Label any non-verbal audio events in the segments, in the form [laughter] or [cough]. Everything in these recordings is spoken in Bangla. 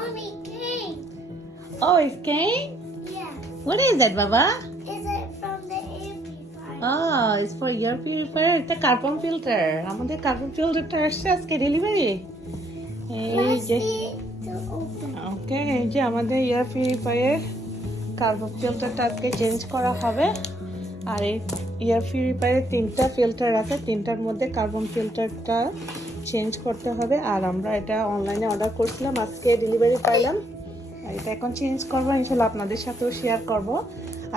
Mommy came. Oh, it's cane? Yeah. What is that, Baba? Is it from the amplifier? Oh, it's for your purifier. এটা কার্বন ফিল্টার আমাদের কার্বন ফিল্টারটা আসছে আজকে ডেলিভারি এই যে it. ওকে এই যে আমাদের এয়ার পিউরিফায়ার কার্বন ফিল্টারটা আজকে চেঞ্জ করা হবে আর এই এয়ার পিউরিফায়ারে তিনটা ফিল্টার আছে তিনটার মধ্যে কার্বন ফিল্টারটা চেঞ্জ করতে হবে। আর আমরা এটা অনলাইনে অর্ডার করছিলাম, আজকে ডেলিভারি পাইলাম। আর এটা এখন চেঞ্জ করব, ইনশাল্লাহ আপনাদের সাথেও শেয়ার করব।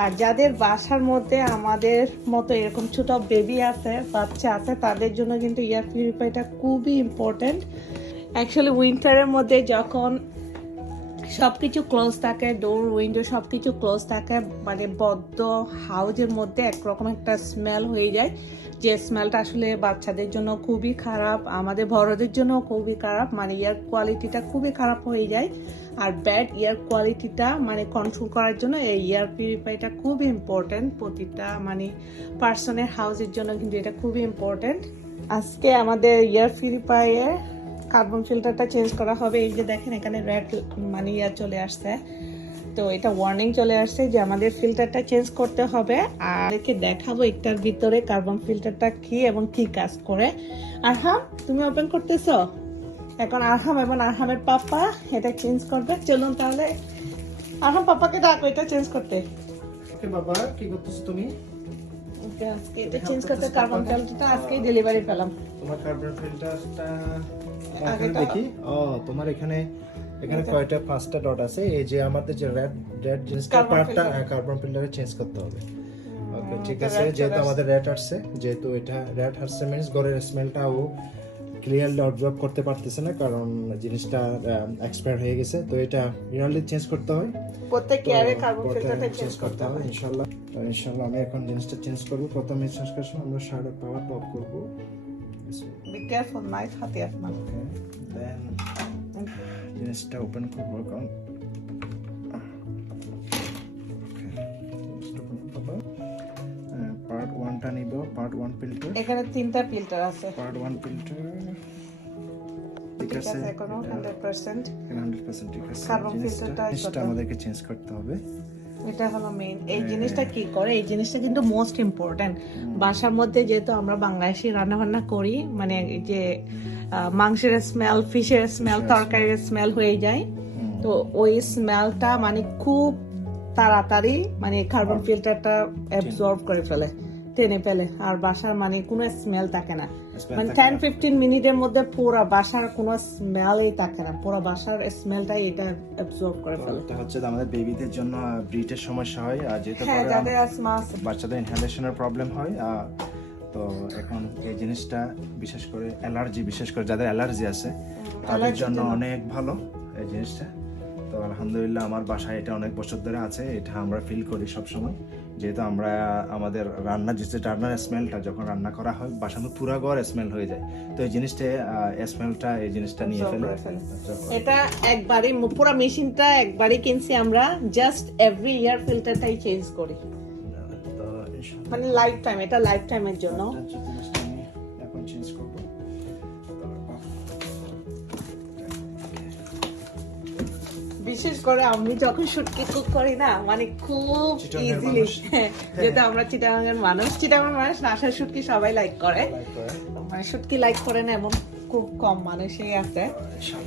আর যাদের বাসার মধ্যে আমাদের মতো এরকম ছোট বেবি আছে, বাচ্চা আছে, তাদের জন্য কিন্তু এয়ার পিউরিফাইটা খুবই ইম্পর্ট্যান্ট অ্যাকচুয়ালি উইন্টারের মধ্যে যখন সবকিছু ক্লোজ থাকে ডোর উইন্ডো সব কিছু ক্লোজ থাকে মানে বদ্ধ হাউজের মধ্যে একরকম একটা স্মেল হয়ে যায়। যে স্মেলটা আসলে বাচ্চাদের জন্য খুবই খারাপ, আমাদের বড়দের জন্য খুবই খারাপ মানে এয়ার কোয়ালিটিটা খুবই খারাপ হয়ে যায়। আর ব্যাড এয়ার কোয়ালিটিটা মানে কন্ট্রোল করার জন্য এই এয়ার পিউরিফাইটা খুবই ইম্পর্টেন্ট প্রতিটা মানে পার্সনের হাউজের জন্য কিন্তু এটা খুবই ইম্পর্টেন্ট আজকে আমাদের ইয়ার পিউরিফায়ার কার্বন ফিল্টারটা চেঞ্জ করা হবে। এই যে দেখেন এখানে রেড মানে ইয়া চলে আসছে। তো এটা ওয়ার্নিং চলে আসছে যে আমাদের ফিল্টারটা চেঞ্জ করতে হবে। আর একে দেখাবো একটার ভিতরে কার্বন ফিল্টারটা কি এবং কি কাজ করে। আরহাম তুমি ওপেন করতেছো? এখন আরহাম এবং আরহামের পাপা এটা চেঞ্জ করবে। চলুন তাহলে। আরহাম পাপাকে ডাকো এটা চেঞ্জ করতে। বাবা কি করতেছো তুমি? আজকে এটা চেঞ্জ করতে কার্বন ফিল্টারটা আজকেই ডেলিভারি পেলাম। তোমার কার্বন ফিল্টারটা এখানে দেখি ও তোমার এখানে এখানে কয়টা পাঁচটা ডট আছে? এই যে আমাদের যে রেড রেড জিনিসটা পার্টটা কার্বন ফিল্টারে চেঞ্জ করতে হবে। ওকে ঠিক আছে যেহেতু আমাদের রেড আসছে যেহেতু এটা রেড আসছে মিন্স ঘরের স্মেলটাও ক্লিয়ারলি অবজর্ভ করতে পারতেছে না কারণ জিনিসটা এক্সপায়ার হয়ে গেছে। তো এটা ইয়ারলি চেঞ্জ করতে হয়। প্রত্যেক কেয়ারে কার্বন ফিল্টারটা চেঞ্জ করতে হবে ইনশাল্লাহ। তো ইনশাল্লাহ আমি এখন জিনিসটা চেঞ্জ করব। প্রথমে করার সময় আমরা শার্টের পাওয়ার অফ করব। বি কেয়ারফুল নাইফ হাতে আপনার দেন জিনিসটা ওপেন করব কারণ পার্ট ওয়ানটা নিব পার্ট ওয়ান ফিল্টার এখানে তিনটা ফিল্টার আছে। পার্ট ওয়ান ফিল্টার ঠিক আছে এখনও হান্ড্রেড পার্সেন্ট হান্ড্রেড পার্সেন্ট ঠিক আছে। আমাদেরকে চেঞ্জ করতে হবে। এটা হলো মেইন এই জিনিসটা কি করে? এই জিনিসটা কিন্তু মোস্ট ইম্পর্টেন্ট বাসার মধ্যে যেহেতু আমরা বাংলাদেশি রান্নাবান্না করি মানে যে মাংসের স্মেল ফিশের স্মেল তরকারির স্মেল হয়ে যায়। তো ওই স্মেলটা মানে খুব তাড়াতাড়ি মানে কার্বন ফিল্টারটা অ্যাবজর্ব করে ফেলে। টেনে ফেলে আর বাসার মানে কোনো স্মেল থাকে না। মানে টেন ফিফটিন মিনিটের মধ্যে পুরো বাসার কোনো স্মেলই থাকে না। পুরো বাসার স্মেলটাই এটা অ্যাবজর্ব করে ফেলে। এটা হচ্ছে আমাদের বেবিদের জন্য ব্রিটের সমস্যা হয়। আর যেহেতু হ্যাঁ যাদের আসমা আছে। বাচ্চাদের ইনহেলেশনের প্রবলেম হয় তো এখন এই জিনিসটা বিশেষ করে অ্যালার্জি বিশেষ করে যাদের অ্যালার্জি আছে তাদের জন্য। অনেক ভালো এই জিনিসটা। তো আলহামদুলিল্লাহ আমার বাসায় এটা অনেক বছর ধরে আছে এটা আমরা ফিল করি সব সময় যেহেতু আমরা আমাদের রান্না যে রান্নার স্মেলটা যখন রান্না করা হয় মধ্যে পুরা ঘর স্মেল হয়ে যায়। তো এই জিনিসটা স্মেলটা এই জিনিসটা নিয়ে ফেলে। এটা একবারই মু- পুরো মেশিনটা একবারই কিনছি আমরা জাস্ট এভরি ইয়ার ফিল্টারটাই চেঞ্জ করি। মানে লাইফ টাইম এটা লাইফ টাইমের জন্য বিশেষ করে আমি যখন শুটকি কুক করি না মানে খুব ইজিলি। [laughs] যেহেতু আমরা চিটাগাঙের মানুষ চিটাগাঙের মানুষ না আসার শুটকি সবাই লাইক করে। মানে শুটকি লাইক করে না এমন খুব কম মানুষই আছে।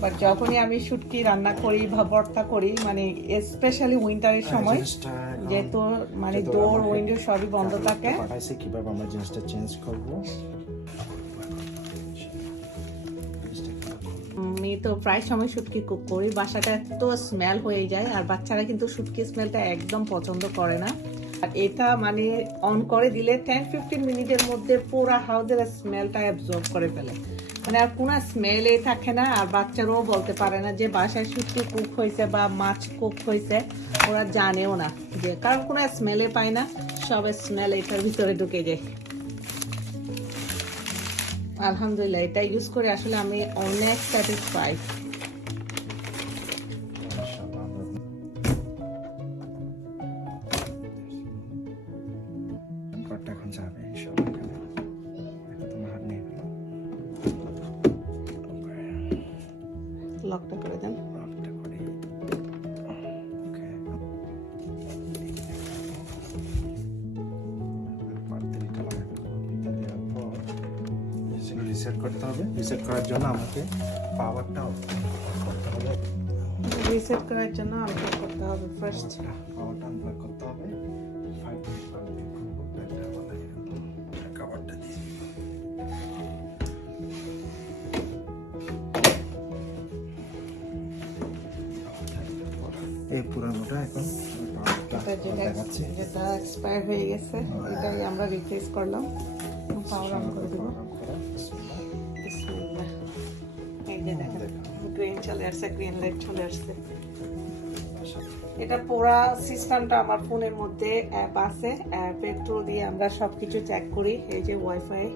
বাট যখনই আমি শুটকি রান্না করি বা ভর্তা করি মানে স্পেশালি উইন্টারের সময় যেহেতু মানে ডোর উইন্ডো সবই বন্ধ থাকে। কীভাবে আমরা জিনিসটা চেঞ্জ করব? আমি তো প্রায় সময় শুটকি কুক করি। বাসাটা এত স্মেল হয়ে যায়, আর বাচ্চারা কিন্তু শুটকি স্মেলটা একদম পছন্দ করে না। আর এটা মানে অন করে দিলে টেন ফিফটিন মিনিটের মধ্যে পুরো হাউদের স্মেলটা অ্যাবজর্ব করে ফেলে। মানে আর কোনো স্মেলে থাকে না, আর বাচ্চারাও বলতে পারে না যে বাসায় শুটকি কুক হয়েছে বা মাছ কুক হয়েছে, ওরা জানেও না। যে কারণ কোনো স্মেলে পায় না, সব স্মেল এটার ভিতরে ঢুকে যায়। আলহামদুলিল্লাহ এটা ইউজ করে আসলে আমি অনেক স্যাটিসফাইড লকটা করে দেন। রিসেট করতে হবে। রিসেট করার জন্য আমাকে পাওয়ারটা অফ করতে হবে। রিসেট করার জন্য আনপ্লাগ করতে হবে ফার্স্ট পাওয়ারটা আনপ্লাগ করতে হবে। ফাইভ মিনিট পরে খুলবো ব্যাগটা আবার কাভারটা দিয়ে এই পুরানোটা এখন এটা যেটা এক্সপায়ার হয়ে গেছে। এটাই আমরা রিপ্লেস করলাম। পাওয়ার চলে আসছে গ্রিন লাইট চলে আসছে। এটা পুরা সিস্টেমটা আমার ফোনের মধ্যে অ্যাপ আছে থ্রু দিয়ে আমরা সবকিছু চেক করি, এই যে ওয়াইফাই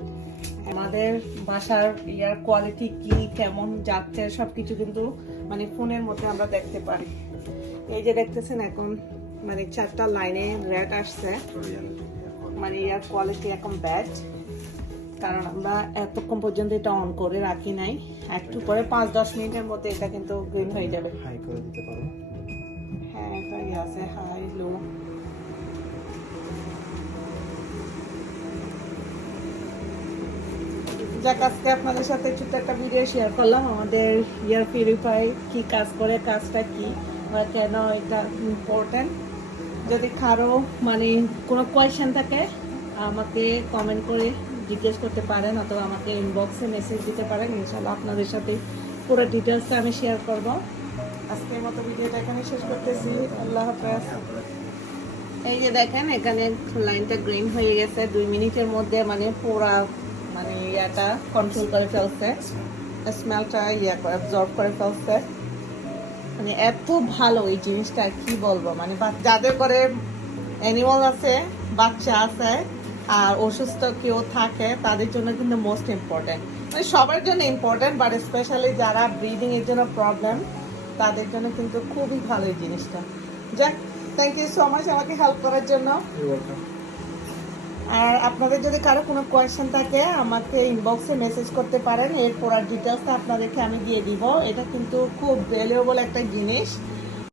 আমাদের বাসার ইয়ার কোয়ালিটি কি, কেমন যাচ্ছে, সবকিছু কিন্তু মানে ফোনের মধ্যে আমরা দেখতে পারি। এই যে দেখতেছেন এখন মানে চারটা লাইনে রেড আসছে। মানে ইয়ার কোয়ালিটি এখন ব্যাড কারণ আমরা এতক্ষণ পর্যন্ত এটা অন করে রাখি নাই। একটু পরে পাঁচ দশ মিনিটের মধ্যে এটা কিন্তু গ্রিন হয়ে যাবে। হাই করে দিতে পারো। হ্যাঁ আছে হাই লো যাক আজকে আপনাদের সাথে ছোট্ট একটা ভিডিও শেয়ার করলাম। আমাদের ইয়ার পিউরিফাই কি কাজ করে কাজটা কি বা কেন এটা ইম্পর্টেন্ট যদি কারও মানে কোনো কোয়েশ্চেন থাকে আমাকে কমেন্ট করে জিজ্ঞেস করতে পারেন অথবা আমাকে ইনবক্সে মেসেজ দিতে পারেন ইনশাল্লাহ আপনাদের সাথে পুরো ডিটেলসটা আমি শেয়ার করব। আজকের মতো ভিডিওটা এখানে শেষ করতেছি। আল্লাহ হাফেজ। এই যে দেখেন, এখানে লাইনটা গ্রিন হয়ে গেছে। দুই মিনিটের মধ্যে মানে পুরা মানে ইয়াটা কন্ট্রোল করে ফেলছে। স্মেলটা ইয়া অ্যাবজর্ব করে ফেলছে। মানে এত ভালো এই জিনিসটা কি বলব? মানে যাদের করে অ্যানিমাল আছে, বাচ্চা আছে আর অসুস্থ কেউ থাকে তাদের জন্য কিন্তু মোস্ট ইম্পর্টেন্ট মানে সবার জন্য ইম্পর্টেন্ট বাট স্পেশালি যারা ব্রিদিং এর জন্য প্রবলেম তাদের জন্য কিন্তু খুবই ভালো এই জিনিসটা। যাক থ্যাংক ইউ সো মাচ আমাকে হেল্প করার জন্য। আর আপনাদের যদি কারও কোনো কোয়েশ্চেন থাকে আমাকে ইনবক্সে মেসেজ করতে পারেন। এর পুরো ডিটেলসটা আপনাদেরকে আমি দিয়ে দিব। এটা কিন্তু খুব ভ্যালুয়েবল একটা জিনিস।